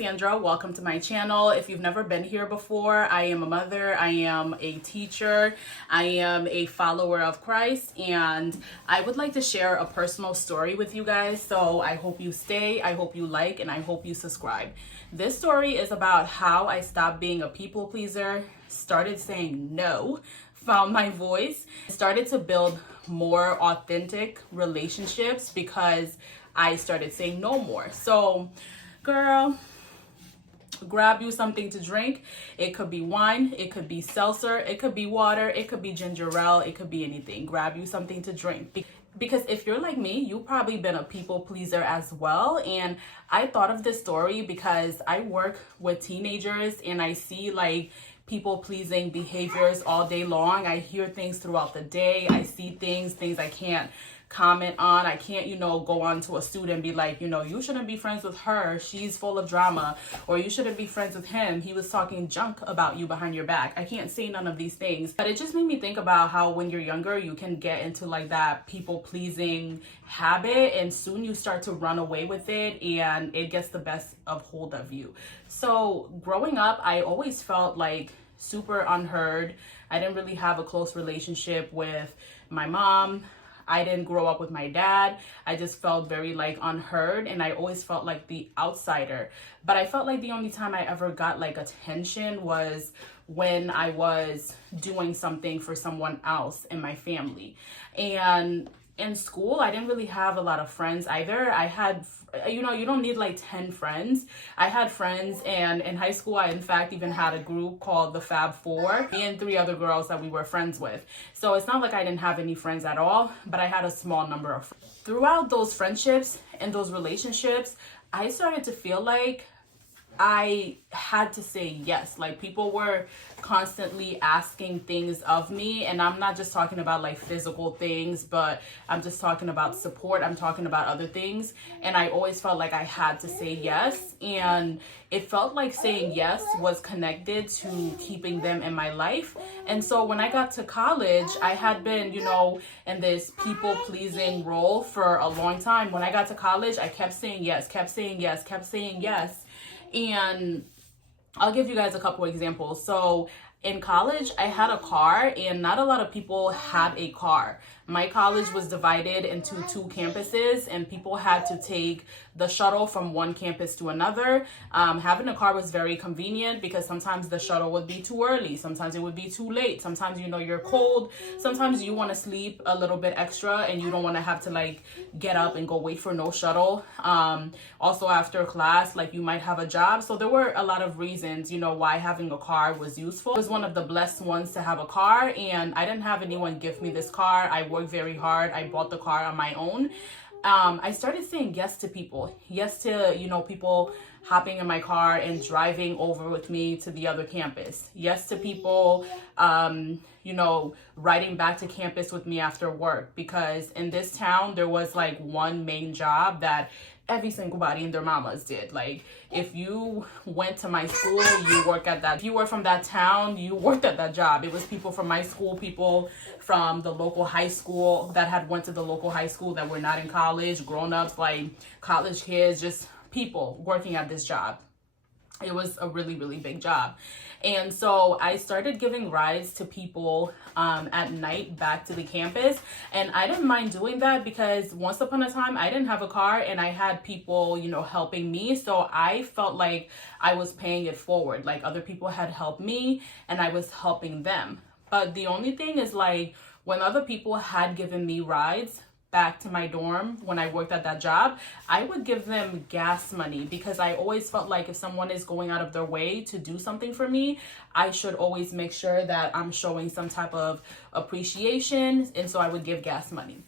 Sandra. Welcome to my channel. If you've never been here before, I am a mother, I am a teacher, I am a follower of Christ, and I would like to share a personal story with you guys. So I hope you stay, I hope you like, and I hope you subscribe. This story is about how I stopped being a people pleaser, started saying no, found my voice, started to build more authentic relationships because I started saying no more. So, girl, grab you something to drink. It could be wine, it could be seltzer, it could be water, it could be ginger ale, it could be anything. Grab you something to drink. Because if you're like me, you've probably been a people pleaser as well. And I thought of this story because I work with teenagers and I see like people pleasing behaviors all day long. I hear things throughout the day. I see things I can't comment on. I can't, go on to a student and be like, you shouldn't be friends with her, she's full of drama, or you shouldn't be friends with him, he was talking junk about you behind your back. I can't say none of these things, but it just made me think about how when you're younger you can get into like that people pleasing habit, and soon you start to run away with it and it gets the best of hold of you. So growing up, I always felt like super unheard. I didn't really have a close relationship with my mom. I didn't grow up with my dad. I just felt very like unheard, and I always felt like the outsider. But I felt like the only time I ever got like attention was when I was doing something for someone else in my family. And in school, I didn't really have a lot of friends either. I had, you don't need like 10 friends. I had friends, and in high school, I in fact even had a group called the Fab Four, me and 3 other girls that we were friends with. So it's not like I didn't have any friends at all, but I had a small number of friends. Throughout those friendships and those relationships, I started to feel like I had to say yes. Like people were constantly asking things of me, and I'm not just talking about like physical things, but I'm just talking about support. I'm talking about other things, and I always felt like I had to say yes, and it felt like saying yes was connected to keeping them in my life. And so when I got to college, I had been, in this people pleasing role for a long time. When I got to college, I kept saying yes, kept saying yes, kept saying yes. And I'll give you guys a couple examples. So in college, I had a car, and not a lot of people had a car. My college was divided into 2 campuses, and people had to take the shuttle from one campus to another. Having a car was very convenient because sometimes the shuttle would be too early. Sometimes it would be too late. Sometimes, you're cold. Sometimes you want to sleep a little bit extra and you don't want to have to like get up and go wait for no shuttle. Also after class, like you might have a job. So there were a lot of reasons, why having a car was useful. I was one of the blessed ones to have a car, and I didn't have anyone give me this car. I worked very hard. I bought the car on my own. I started saying yes to people. Yes to, people hopping in my car and driving over with me to the other campus. Yes to people, riding back to campus with me after work, because in this town, there was like one main job that every single body and their mamas did. Like if you went to my school, you work at that. If you were from that town, you worked at that job. It was people from my school, people from the local high school that had went to the local high school that were not in college, grown-ups, like college kids, just people working at this job. It was a really, really big job. And so I started giving rides to people at night back to the campus. And I didn't mind doing that because once upon a time, I didn't have a car and I had people, helping me. So I felt like I was paying it forward. Like other people had helped me and I was helping them. But the only thing is like when other people had given me rides back to my dorm when I worked at that job, I would give them gas money because I always felt like if someone is going out of their way to do something for me, I should always make sure that I'm showing some type of appreciation, and so I would give gas money.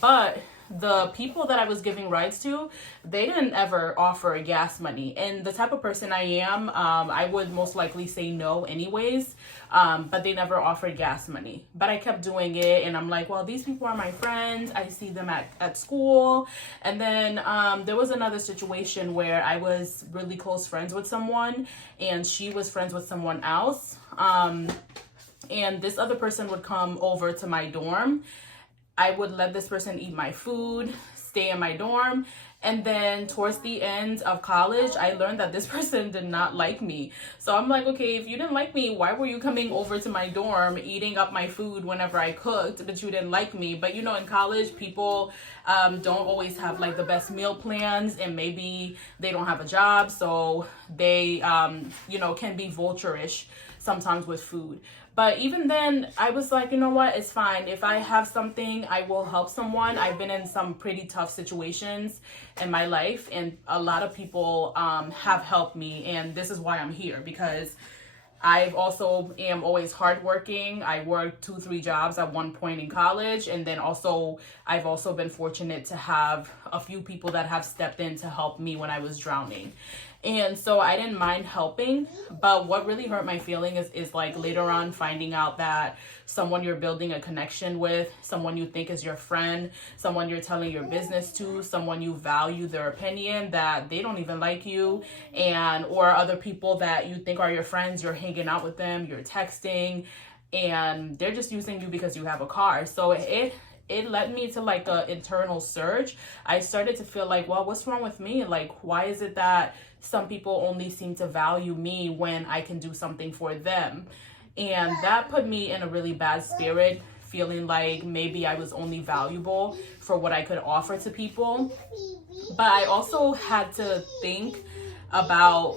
But the people that I was giving rides to, they didn't ever offer gas money. And the type of person I am, I would most likely say no anyways, but they never offered gas money. But I kept doing it, and I'm like, well, these people are my friends. I see them at school. And then there was another situation where I was really close friends with someone, and she was friends with someone else. And this other person would come over to my dorm. I would let this person eat my food, stay in my dorm, And then towards the end of college, I learned that this person did not like me. So I'm like, okay, if you didn't like me, why were you coming over to my dorm, eating up my food whenever I cooked, but you didn't like me? But you know, in college, people don't always have like the best meal plans, and maybe they don't have a job. So they, can be vulture-ish sometimes with food. But even then, I was like, you know what? It's fine. If I have something, I will help someone. I've been in some pretty tough situations in my life, and a lot of people have helped me. And this is why I'm here, because I've also am always hardworking. I worked 2-3 jobs at one point in college. And then also, I've also been fortunate to have a few people that have stepped in to help me when I was drowning. And so I didn't mind helping, but what really hurt my feeling is like later on finding out that someone you're building a connection with, someone you think is your friend, someone you're telling your business to, someone you value their opinion, that they don't even like you, and or other people that you think are your friends, you're hanging out with them, you're texting, and they're just using you because you have a car. So it led me to like an internal search. I started to feel like, well, what's wrong with me? Like, why is it that some people only seem to value me when I can do something for them? And that put me in a really bad spirit, feeling like maybe I was only valuable for what I could offer to people. But I also had to think about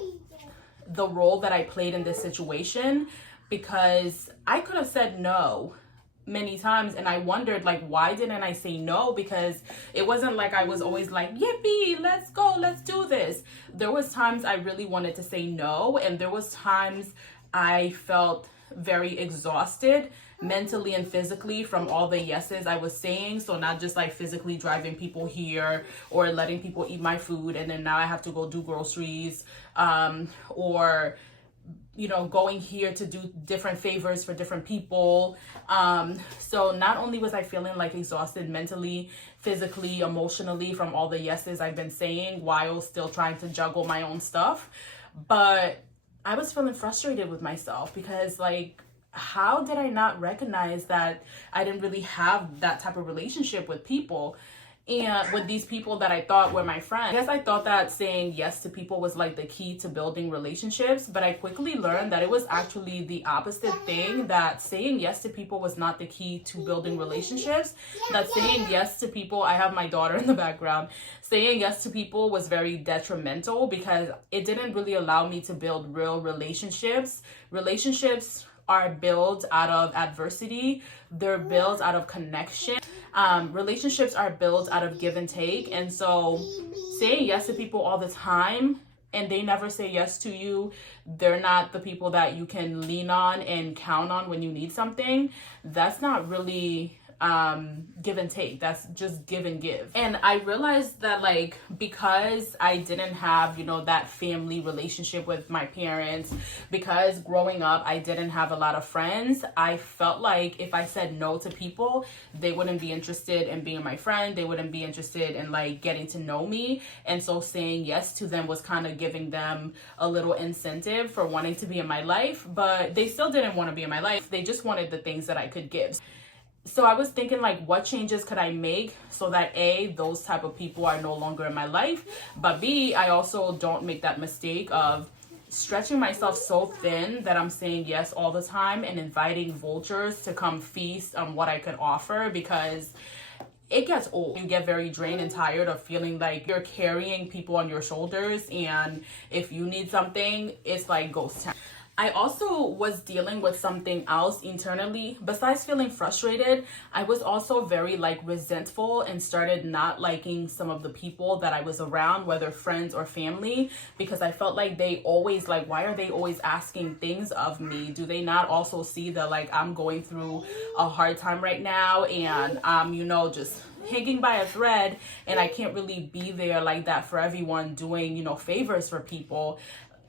the role that I played in this situation, because I could have said no many times, and I wondered, like, why didn't I say no? Because it wasn't like I was always like, yippee, let's go, let's do this. There was times I really wanted to say no, and there was times I felt very exhausted mentally and physically from all the yeses I was saying. So not just like physically driving people here or letting people eat my food, and then now I have to go do groceries, or going here to do different favors for different people. So not only was I feeling like exhausted mentally, physically, emotionally from all the yeses I've been saying while still trying to juggle my own stuff, but I was feeling frustrated with myself, because like, how did I not recognize that I didn't really have that type of relationship with people? And with these people that I thought were my friends. I guess I thought that saying yes to people was like the key to building relationships, but I quickly learned that it was actually the opposite thing, that saying yes to people was not the key to building relationships, that saying yes to people, I have my daughter in the background, saying yes to people was very detrimental, because it didn't really allow me to build real relationships. Relationships are built out of adversity. They're built out of connection. Relationships are built out of give and take. And so saying yes to people all the time and they never say yes to you, they're not the people that you can lean on and count on when you need something, that's not really give and take. That's just give and give. And I realized that, like, because I didn't have, that family relationship with my parents, because growing up I didn't have a lot of friends, I felt like if I said no to people, they wouldn't be interested in being my friend. They wouldn't be interested in like getting to know me. And so saying yes to them was kind of giving them a little incentive for wanting to be in my life, but they still didn't want to be in my life. They just wanted the things that I could give. So I was thinking, like, what changes could I make so that A, those type of people are no longer in my life, but B, I also don't make that mistake of stretching myself so thin that I'm saying yes all the time and inviting vultures to come feast on what I could offer, because it gets old. You get very drained and tired of feeling like you're carrying people on your shoulders, and if you need something, it's like ghost town. I also was dealing with something else internally. Besides feeling frustrated, I was also very resentful and started not liking some of the people that I was around, whether friends or family, because I felt like they always why are they always asking things of me? Do they not also see that I'm going through a hard time right now, and I'm, just hanging by a thread, and I can't really be there like that for everyone, doing, favors for people.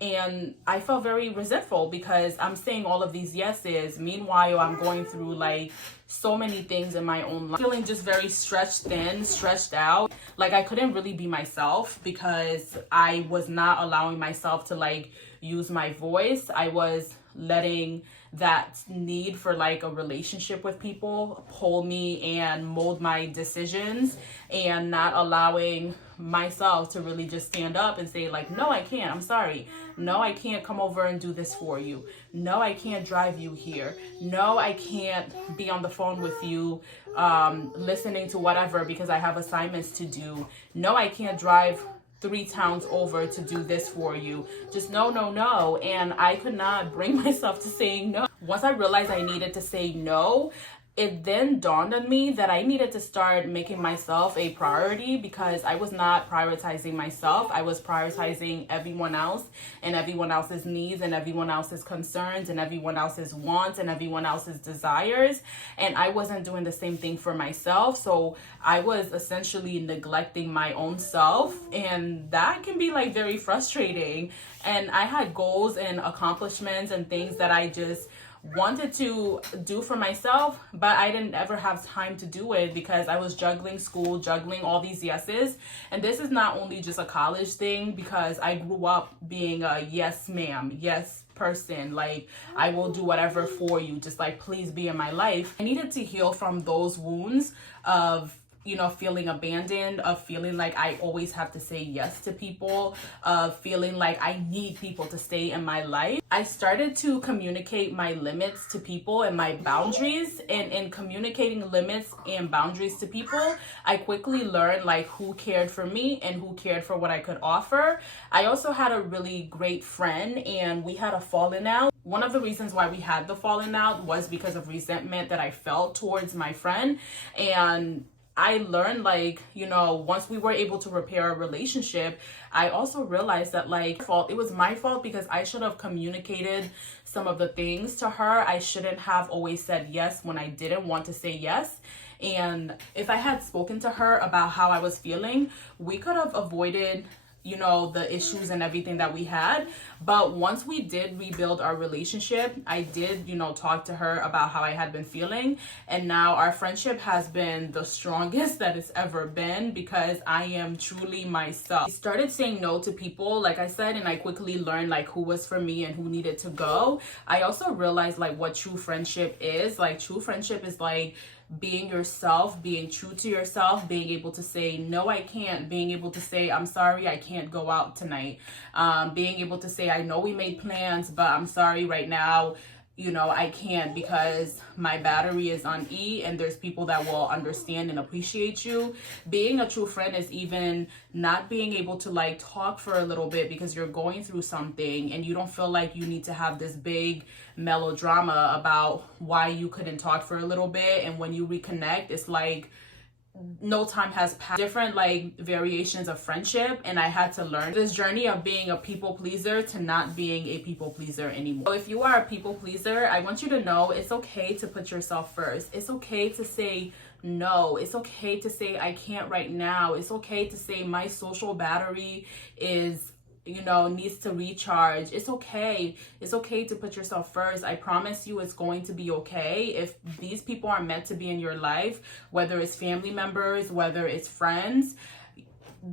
And I felt very resentful because I'm saying all of these yeses. Meanwhile, I'm going through so many things in my own life, feeling just very stretched thin, stretched out. I couldn't really be myself because I was not allowing myself to use my voice. I was letting that need for like a relationship with people pull me and mold my decisions, and not allowing myself to really just stand up and say like, no, I can't, I'm sorry, no, I can't come over and do this for you, no, I can't drive you here, no, I can't be on the phone with you listening to whatever because I have assignments to do, no, I can't drive 3 towns over to do this for you. Just no, no, no. And I could not bring myself to saying no. Once I realized I needed to say no, it then dawned on me that I needed to start making myself a priority, because I was not prioritizing myself. I was prioritizing everyone else and everyone else's needs and everyone else's concerns and everyone else's wants and everyone else's desires. And I wasn't doing the same thing for myself. So I was essentially neglecting my own self. And that can be like very frustrating. And I had goals and accomplishments and things that I just wanted to do for myself, but I didn't ever have time to do it because I was juggling school, juggling all these yeses. And this is not only just a college thing, because I grew up being a yes ma'am, yes person, like I will do whatever for you, just like please be in my life. I needed to heal from those wounds of, you know, feeling abandoned, of feeling like I always have to say yes to people, of feeling like I need people to stay in my life. I started to communicate my limits to people and my boundaries. And in communicating limits and boundaries to people, I quickly learned like who cared for me and who cared for what I could offer. I also had a really great friend, and we had a falling out. One of the reasons why we had the falling out was because of resentment that I felt towards my friend. And I learned, like, you know, once we were able to repair a relationship, I also realized that like it was my fault, because I should have communicated some of the things to her. I shouldn't have always said yes when I didn't want to say yes. And if I had spoken to her about how I was feeling, we could have avoided, you know, the issues and everything that we had. But once we did rebuild our relationship, I did, you know, talk to her about how I had been feeling. And now our friendship has been the strongest that it's ever been, because I am truly myself. I started saying no to people, like I said, and I quickly learned like who was for me and who needed to go. I also realized like what true friendship is. Like true friendship is like being yourself, being true to yourself, being able to say, no, I can't, being able to say, I'm sorry, I can't go out tonight, being able to say, I know we made plans, but I'm sorry right now, you know, I can't because my battery is on E, and there's people that will understand and appreciate you. Being a true friend is even not being able to like talk for a little bit because you're going through something and you don't feel like you need to have this big melodrama about why you couldn't talk for a little bit. And when you reconnect, it's like no time has passed. Different like variations of friendship, and I had to learn this journey of being a people pleaser to not being a people pleaser anymore. So if you are a people pleaser, I want you to know it's okay to put yourself first. It's okay to say no. It's okay to say I can't right now. It's okay to say my social battery is, you know, needs to recharge. It's okay. It's okay to put yourself first. I promise you it's going to be okay. If these people are meant to be in your life, whether it's family members, whether it's friends,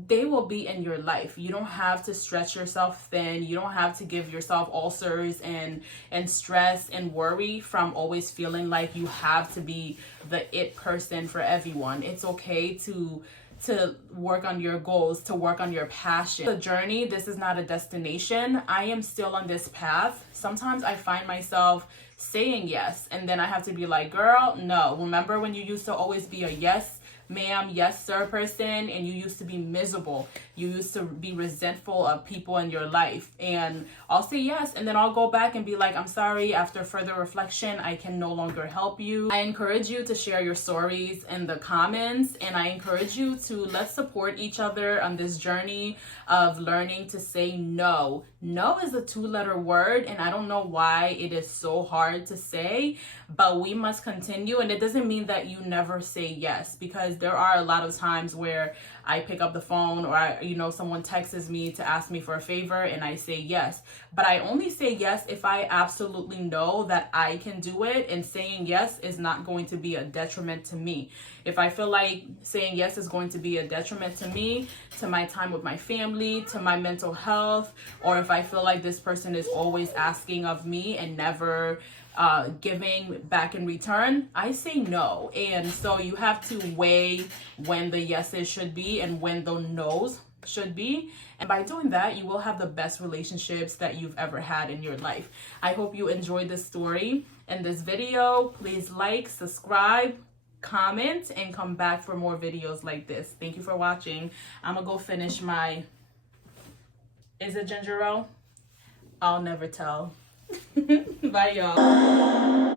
they will be in your life. You don't have to stretch yourself thin. You don't have to give yourself ulcers and stress and worry from always feeling like you have to be the it person for everyone. It's okay to work on your goals, to work on your passion. The journey, this is not a destination. I am still on this path. Sometimes I find myself saying yes, and then I have to be like, girl, no. Remember when you used to always be a yes ma'am, yes sir person, and you used to be miserable. You used to be resentful of people in your life. And I'll say yes, and then I'll go back and be like, I'm sorry, after further reflection, I can no longer help you. I encourage you to share your stories in the comments, and I encourage you to let's support each other on this journey of learning to say no. No is a 2-letter word, and I don't know why it is so hard to say, but we must continue. And it doesn't mean that you never say yes, because there are a lot of times where I pick up the phone, or someone texts me to ask me for a favor and I say yes. But I only say yes if I absolutely know that I can do it, and saying yes is not going to be a detriment to me. If I feel like saying yes is going to be a detriment to me, to my time with my family, to my mental health, or if I feel like this person is always asking of me and never giving back in return, I say no. And so you have to weigh when the yeses should be and when the no's should be. And by doing that, you will have the best relationships that you've ever had in your life. I hope you enjoyed this story and this video. Please like, subscribe, comment, and come back for more videos like this. Thank you for watching. I'm gonna go finish my, is it ginger ale? I'll never tell. Bye, y'all.